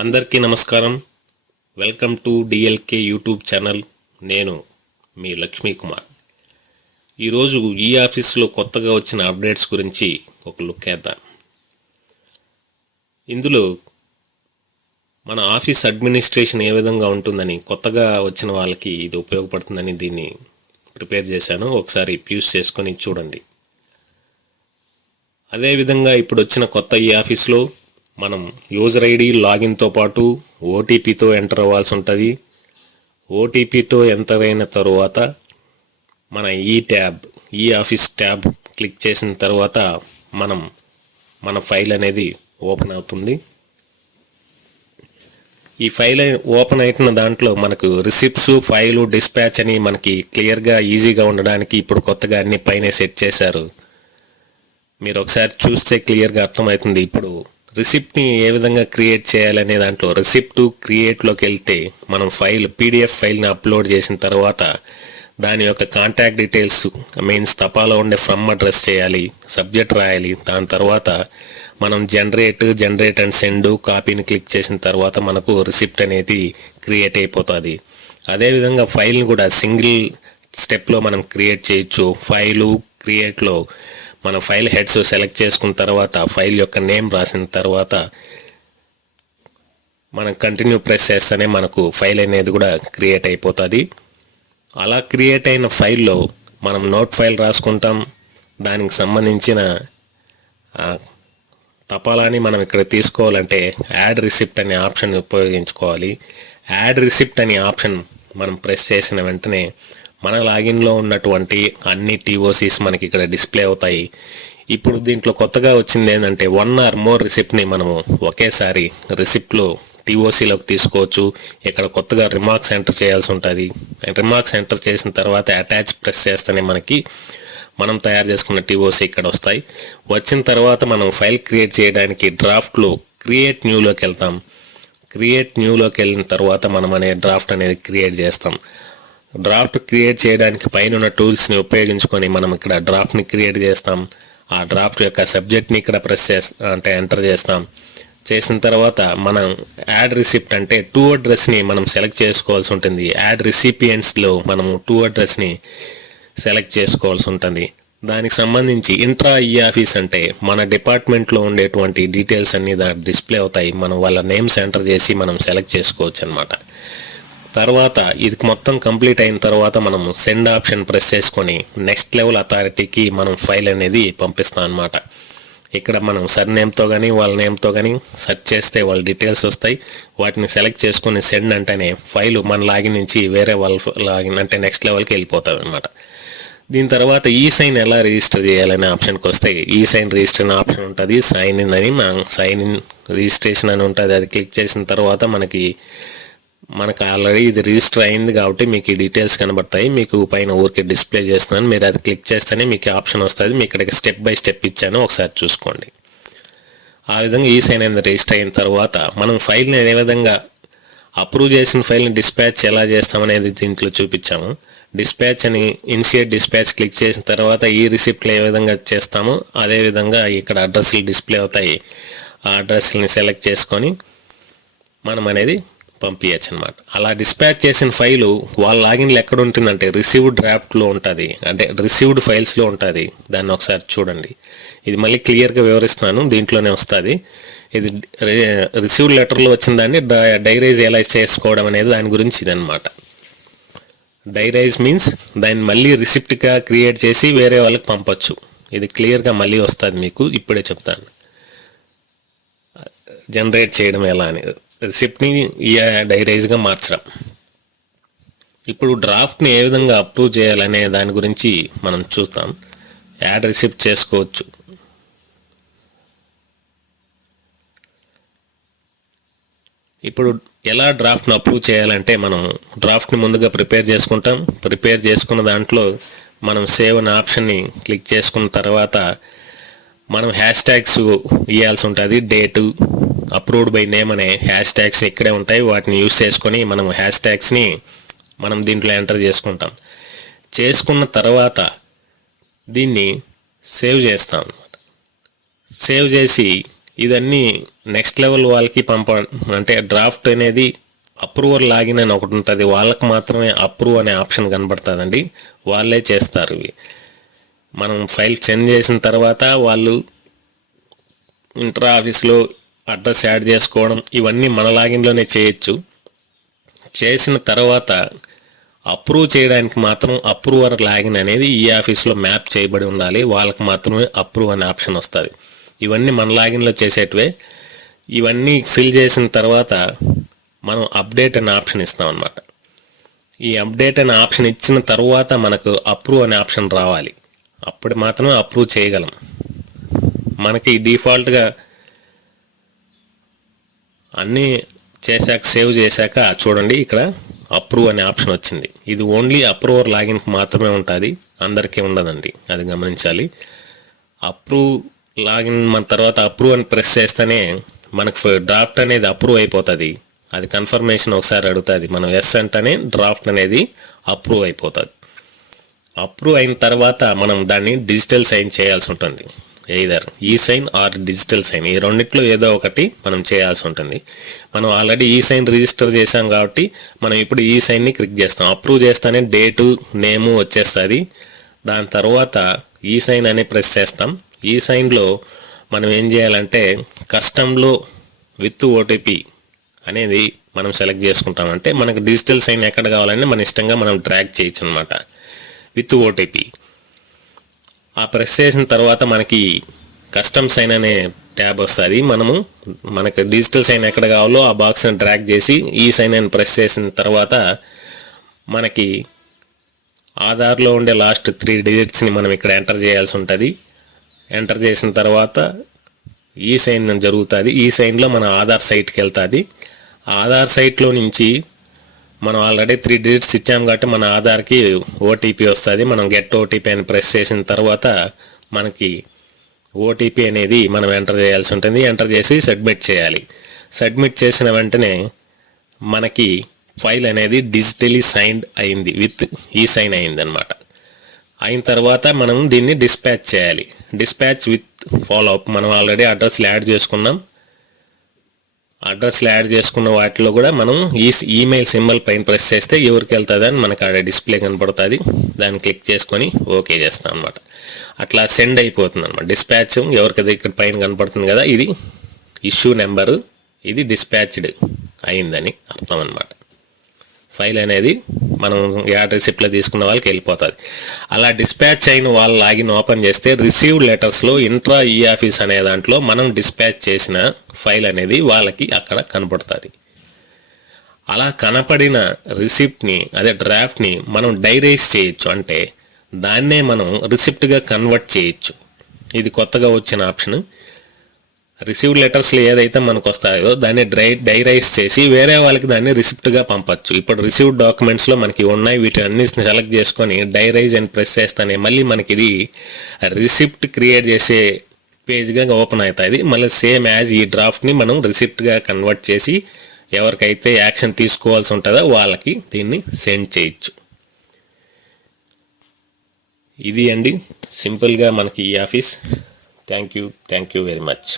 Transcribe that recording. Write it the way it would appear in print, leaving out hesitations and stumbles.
అందరికీ నమస్కారం. Welcome to DLK YouTube channel. నేను మీ లక్ష్మీ కుమార్. ఈరోజు ఈ ఆఫీస్లో కొత్తగా వచ్చిన అప్డేట్స్ గురించి ఒక లుక్ వేద్దాం. ఇందులో మన ఆఫీస్ అడ్మినిస్ట్రేషన్ ఏ విధంగా ఉంటుందని, కొత్తగా వచ్చిన వాళ్ళకి ఇది ఉపయోగపడుతుందని దీన్ని ప్రిపేర్ చేశాను. ఒకసారి యూస్ చేసుకొని చూడండి. అదేవిధంగా ఇప్పుడు వచ్చిన కొత్త ఈ ఆఫీస్లో మనం యూజర్ ఐడి లాగిన్తో పాటు ఓటీపీతో ఎంటర్ అవ్వాల్సి ఉంటుంది. ఓటీపీతో ఎంటర్ అయిన తర్వాత మన ఈ ఆఫీస్ ట్యాబ్ క్లిక్ చేసిన తర్వాత మన ఫైల్ అనేది ఓపెన్ అవుతుంది. ఈ ఫైల్ ఓపెన్ అయిన దాంట్లో మనకు రిసిప్ట్స్, ఫైలు, డిస్పాచ్ అని మనకి క్లియర్గా ఈజీగా ఉండడానికి ఇప్పుడు కొత్తగా అన్ని పైన సెట్ చేశారు. మీరు ఒకసారి చూస్తే క్లియర్గా అర్థమవుతుంది. ఇప్పుడు రిసిప్ట్ని ఏ విధంగా క్రియేట్ చేయాలనే దాంట్లో రిసిప్ట్ క్రియేట్లోకి వెళ్తే మనం పీడిఎఫ్ ఫైల్ని అప్లోడ్ చేసిన తర్వాత దాని యొక్క కాంటాక్ట్ డీటెయిల్స్ మీన్స్ తపాలో ఉండే ఫ్రమ్ అడ్రస్ చేయాలి, సబ్జెక్ట్ రాయాలి. దాని తర్వాత మనం జనరేట్ అండ్ సెండ్ కాపీని క్లిక్ చేసిన తర్వాత మనకు రిసిప్ట్ అనేది క్రియేట్ అయిపోతుంది. అదేవిధంగా ఫైల్ని కూడా సింగిల్ స్టెప్లో మనం క్రియేట్ చేయొచ్చు. ఫైలు క్రియేట్లో మన ఫైల్ హెడ్స్ సెలెక్ట్ చేసుకున్న తర్వాత ఫైల్ యొక్క నేమ్ రాసిన తర్వాత మనం కంటిన్యూ ప్రెస్ చేస్తేనే మనకు ఫైల్ అనేది కూడా క్రియేట్ అయిపోతుంది. అలా క్రియేట్ అయిన ఫైల్లో మనం నోట్ ఫైల్ రాసుకుంటాం. దానికి సంబంధించిన తపాలాని మనం ఇక్కడ తీసుకోవాలంటే యాడ్ రిసిప్ట్ అనే ఆప్షన్ ఉపయోగించుకోవాలి. యాడ్ రిసిప్ట్ అనే ఆప్షన్ మనం ప్రెస్ చేసిన వెంటనే మన లాగిన్లో ఉన్నటువంటి అన్ని టీఓసీస్ మనకి ఇక్కడ డిస్ప్లే అవుతాయి. ఇప్పుడు దీంట్లో కొత్తగా వచ్చింది ఏంటంటే 1 or more రిసిప్ట్ని మనము ఒకేసారి రిసిప్ట్లో టీఓసీలోకి తీసుకోవచ్చు. ఇక్కడ కొత్తగా రిమార్క్స్ ఎంటర్ చేయాల్సి ఉంటుంది. రిమార్క్స్ ఎంటర్ చేసిన తర్వాత అటాచ్ ప్రెస్ చేస్తేనే మనం తయారు చేసుకున్న టీఓసీ ఇక్కడ వస్తాయి. వచ్చిన తర్వాత మనం ఫైల్ క్రియేట్ చేయడానికి డ్రాఫ్ట్లో క్రియేట్ న్యూలోకి వెళ్తాం. క్రియేట్ న్యూలోకి వెళ్ళిన తర్వాత మనం డ్రాఫ్ట్ అనేది క్రియేట్ చేస్తాం. డ్రాఫ్ట్ క్రియేట్ చేయడానికి పైన ఉన్న టూల్స్ని ఉపయోగించుకొని మనం ఇక్కడ డ్రాఫ్ట్ని క్రియేట్ చేస్తాం. ఆ డ్రాఫ్ట్ యొక్క సబ్జెక్ట్ని ఇక్కడ ఎంటర్ చేస్తాం. చేసిన తర్వాత మనం యాడ్ రిసిప్ట్ అంటే టూ అడ్రస్ని మనం సెలెక్ట్ చేసుకోవాల్సి ఉంటుంది. యాడ్ రిసిపియంట్స్లో మనము టూ అడ్రస్ని సెలెక్ట్ చేసుకోవాల్సి ఉంటుంది. దానికి సంబంధించి ఇంట్రా ఈ ఆఫీస్ అంటే మన డిపార్ట్మెంట్లో ఉండేటువంటి డీటెయిల్స్ అన్నీ డిస్ప్లే అవుతాయి. మనం వాళ్ళ నేమ్స్ ఎంటర్ చేసి మనం సెలెక్ట్ చేసుకోవచ్చు అనమాట. తర్వాత ఇది మొత్తం కంప్లీట్ అయిన తర్వాత మనం సెండ్ ఆప్షన్ ప్రెస్ చేసుకొని నెక్స్ట్ లెవెల్ అథారిటీకి మనం ఫైల్ అనేది పంపిస్తాం అనమాట. ఇక్కడ మనం సర్ నేమ్తో కానీ వాళ్ళ నేమ్తో కానీ సెర్చ్ చేస్తే వాళ్ళ డీటెయిల్స్ వస్తాయి. వాటిని సెలెక్ట్ చేసుకొని సెండ్ అంటేనే ఫైలు మన లాగిన్ నుంచి వేరే వాళ్ళ లాగిన్ అంటే నెక్స్ట్ లెవెల్కి వెళ్ళిపోతుంది అనమాట. దీని తర్వాత ఈ సైన్ ఎలా రిజిస్టర్ చేయాలనే ఆప్షన్కి వస్తే ఈ సైన్ రిజిస్టర్ అనే ఆప్షన్ ఉంటుంది. సైన్ ఇన్ అని సైన్ ఇన్ రిజిస్ట్రేషన్ అని ఉంటుంది. అది క్లిక్ చేసిన తర్వాత మనకు ఆల్రెడీ ఇది రిజిస్టర్ అయింది కాబట్టి మీకు ఈ డీటెయిల్స్ కనబడతాయి. మీకు పైన ఊరికే డిస్ప్లే చేస్తున్నాను. మీరు అది క్లిక్ చేస్తేనే మీకు ఆప్షన్ వస్తుంది. మీకు ఇక్కడ స్టెప్ బై స్టెప్ ఇచ్చాను, ఒకసారి చూసుకోండి. ఆ విధంగా ఈ సైన్ అనేది రిజిస్టర్ అయిన తర్వాత మనం ఫైల్ని ఏ విధంగా అప్రూవ్ చేసిన ఫైల్ని డిస్పాచ్ ఎలా చేస్తామనేది దీంట్లో చూపించాము. డిస్పాచ్ అని ఇనిషియేట్ డిస్పాచ్ క్లిక్ చేసిన తర్వాత ఈ రిసిప్ట్లో ఏ విధంగా చేస్తామో అదేవిధంగా ఇక్కడ అడ్రస్లు డిస్ప్లే అవుతాయి. ఆ అడ్రస్ని సెలెక్ట్ చేసుకొని మనం అనేది పంపించచ్చు అనమాట. అలా డిస్పాచ్ చేసిన ఫైలు వాళ్ళ లాగిన్లో ఎక్కడ ఉంటుందంటే రిసీవ్డ్ డ్రాఫ్ట్లో ఉంటుంది, అంటే రిసీవ్డ్ ఫైల్స్లో ఉంటుంది. దాన్ని ఒకసారి చూడండి. ఇది మళ్ళీ క్లియర్గా వివరిస్తున్నాను, దీంట్లోనే వస్తుంది. ఇది రిసీవ్డ్ లెటర్లో వచ్చిన దాన్ని డైరైజ్ ఎలా చేసుకోవడం అనేది దాని గురించి ఇదనమాట. డైరైజ్ మీన్స్ దాన్ని మళ్ళీ రిసిప్ట్గా క్రియేట్ చేసి వేరే వాళ్ళకి పంపొచ్చు. ఇది క్లియర్గా మళ్ళీ వస్తుంది, మీకు ఇప్పుడే చెప్తాను జనరేట్ చేయడం ఎలా అనేది. రిసిప్ట్ని డైరైజ్గా మార్చడం. ఇప్పుడు డ్రాఫ్ట్ని ఏ విధంగా అప్రూవ్ చేయాలనే దాని గురించి మనం చూస్తాం. యాడ్ రిసిప్ట్ చేసుకోవచ్చు. ఇప్పుడు ఎలా డ్రాఫ్ట్ను అప్రూవ్ చేయాలంటే మనం డ్రాఫ్ట్ని ముందుగా ప్రిపేర్ చేసుకుంటాం. ప్రిపేర్ చేసుకున్న దాంట్లో మనం సేవ్ అనే ఆప్షన్ని క్లిక్ చేసుకున్న తర్వాత మనం హ్యాష్ ట్యాగ్స్ ఇవ్వాల్సి ఉంటుంది. డేటు, అప్రూవ్డ్ బై నేమ్ అనే హ్యాష్ ట్యాగ్స్ ఇక్కడే ఉంటాయి. వాటిని యూస్ చేసుకొని మనం హ్యాష్ ట్యాగ్స్ని మనం దీంట్లో ఎంటర్ చేసుకుంటాం. చేసుకున్న తర్వాత దీన్ని సేవ్ చేస్తాం. సేవ్ చేసి ఇదన్నీ నెక్స్ట్ లెవెల్ వాళ్ళకి అంటే డ్రాఫ్ట్ అనేది అప్రూవర్ లాగిన్ అని ఒకటి ఉంటుంది, వాళ్ళకి మాత్రమే అప్రూవ్ అనే ఆప్షన్ కనబడుతుందండి. వాళ్ళే చేస్తారు ఇవి. మనం ఫైల్ సెండ్ చేసిన తర్వాత వాళ్ళు ఇంటర్ ఆఫీస్లో అడ్రస్ యాడ్ చేసుకోవడం ఇవన్నీ మన లాగిన్లోనే చేయొచ్చు. చేసిన తర్వాత అప్రూవ్ చేయడానికి మాత్రం అప్రూవర్ లాగిన్ అనేది ఈ ఆఫీస్లో మ్యాప్ చేయబడి ఉండాలి. వాళ్ళకి మాత్రమే అప్రూవ్ అనే ఆప్షన్ వస్తుంది. ఇవన్నీ మన లాగిన్లో చేసేటివే. ఇవన్నీ ఫిల్ చేసిన తర్వాత మనం అప్డేట్ అనే ఆప్షన్ ఇస్తాం అన్నమాట. ఈ అప్డేట్ అనే ఆప్షన్ ఇచ్చిన తర్వాత మనకు అప్రూవ్ అనే ఆప్షన్ రావాలి. అప్పుడు మాత్రమే అప్రూవ్ చేయగలం. మనకి డిఫాల్ట్గా అన్నీ చేశాక సేవ్ చేశాక చూడండి ఇక్కడ అప్రూవ్ అనే ఆప్షన్ వచ్చింది. ఇది ఓన్లీ అప్రూవర్ లాగిన్కి మాత్రమే ఉంటుంది, అందరికీ ఉండదండి, అది గమనించాలి. అప్రూవ్ లాగిన్ మన తర్వాత అప్రూవ్ అని ప్రెస్ చేస్తేనే మనకు డ్రాఫ్ట్ అనేది అప్రూవ్ అయిపోతుంది. అది కన్ఫర్మేషన్ ఒకసారి అడుగుతుంది. మనం ఎస్ అంటేనే డ్రాఫ్ట్ అనేది అప్రూవ్ అయిపోతుంది. అప్రూవ్ అయిన తర్వాత మనం దాన్ని డిజిటల్ సైన్ చేయాల్సి ఉంటుంది. ఎయిదర్ ఈ సైన్ ఆర్ డిజిటల్ సైన్, ఈ రెండిట్లో ఏదో ఒకటి మనం చేయాల్సి ఉంటుంది. మనం ఆల్రెడీ ఈ సైన్ రిజిస్టర్ చేసాం కాబట్టి మనం ఇప్పుడు ఈ సైన్ని క్లిక్ చేస్తాం. అప్రూవ్ చేస్తానే డేటు నేము వచ్చేస్తుంది. దాని తర్వాత ఈ సైన్ అనే ప్రెస్ చేస్తాం. ఈ సైన్లో మనం ఏం చేయాలంటే కస్టమ్లో విత్ ఓటీపీ అనేది మనం సెలెక్ట్ చేసుకుంటామంటే మనకు డిజిటల్ సైన్ ఎక్కడ కావాలంటే మన ఇష్టంగా మనం డ్రాగ్ చేయొచ్చు అనమాట. విత్ ఓటీపీ ఆ ప్రెస్ చేసిన తర్వాత మనకి కస్టమ్ సైన్ అనే ట్యాబ్ వస్తుంది. మనకు డిజిటల్ సైన్ ఎక్కడ కావాలో ఆ బాక్స్ని డ్రాగ్ చేసి ఈ సైన్ అని ప్రెస్ చేసిన తర్వాత మనకి ఆధార్లో ఉండే లాస్ట్ 3 డిజిట్స్ని మనం ఇక్కడ ఎంటర్ చేయాల్సి ఉంటుంది. ఎంటర్ చేసిన తర్వాత ఈ సైన్ జరుగుతుంది. ఈ సైన్లో మన ఆధార్ సైట్కి వెళ్తుంది. ఆధార్ సైట్లో నుంచి మనం ఆల్రెడీ 3 డిజిట్స్ ఇచ్చాం కాబట్టి మన ఆధార్కి ఓటీపీ వస్తుంది. మనం గెట్ ఓటీపీ అని ప్రెస్ చేసిన తర్వాత మనకి ఓటీపీ అనేది మనం ఎంటర్ చేయాల్సి ఉంటుంది. ఎంటర్ చేసి సబ్మిట్ చేయాలి. సబ్మిట్ చేసిన వెంటనే మనకి ఫైల్ అనేది డిజిటలీ సైన్డ్ అయింది, విత్ ఈ సైన్ అయింది అనమాట. అయిన తర్వాత మనం దీన్ని డిస్పాచ్ చేయాలి. డిస్పాచ్ విత్ ఫాలో అప్ మనం ఆల్రెడీ అడ్రస్లు యాడ్ చేసుకున్నాం. అడ్రస్లు యాడ్ చేసుకున్న వాటిలో కూడా మనం ఈ ఈమెయిల్ సింబల్ పైన ప్రెస్ చేస్తే ఎవరికి వెళ్తుంది అని మనకు ఆడ డిస్ప్లే కనపడుతుంది. దాన్ని క్లిక్ చేసుకొని ఓకే చేస్తాం అనమాట. అట్లా సెండ్ అయిపోతుంది అనమాట. డిస్పాచ్ ఎవరికైతే ఇక్కడ పైన కనపడుతుంది కదా, ఇది ఇష్యూ నెంబరు, ఇది డిస్పాచ్డ్ అయిందని అర్థం అనమాట. ఫైల్ అనేది మనం యాడ్ రిసిప్ట్లో తీసుకున్న వాళ్ళకి వెళ్ళిపోతుంది. అలా డిస్పాచ్ అయిన వాళ్ళు లాగిన్ ఓపెన్ చేస్తే రిసీవ్డ్ లెటర్స్లో ఇంట్రా ఈ ఆఫీస్ అనే దాంట్లో మనం డిస్పాచ్ చేసిన ఫైల్ అనేది వాళ్ళకి అక్కడ కనపడుతుంది. అలా కనపడిన రిసిప్ట్ని అదే డ్రాఫ్ట్ని మనం డైరైజ్ చేయొచ్చు. అంటే దాన్నే మనం రిసిప్ట్గా కన్వర్ట్ చేయొచ్చు. ఇది కొత్తగా వచ్చిన ఆప్షన్. రిసీవ్డ్ లెటర్స్లో ఏదైతే మనకు వస్తాయో దాన్ని డైరైజ్ చేసి వేరే వాళ్ళకి దాన్ని రిసిప్ట్గా పంపచ్చు. ఇప్పుడు రిసీవ్డ్ డాక్యుమెంట్స్లో మనకి ఉన్నాయి, వీటిని అన్ని సెలెక్ట్ చేసుకొని డైరైజ్ అని ప్రెస్ చేస్తానే మళ్ళీ మనకి ఇది రిసిప్ట్ క్రియేట్ చేసే పేజ్గా ఓపెన్ అవుతుంది. మళ్ళీ సేమ్ యాజ్ ఈ డ్రాఫ్ట్ని మనం రిసిప్ట్గా కన్వర్ట్ చేసి ఎవరికైతే యాక్షన్ తీసుకోవాల్సి ఉంటుందో వాళ్ళకి దీన్ని సెండ్ చేయొచ్చు. ఇది అండి సింపుల్గా మనకి ఈ office. Thank you very much.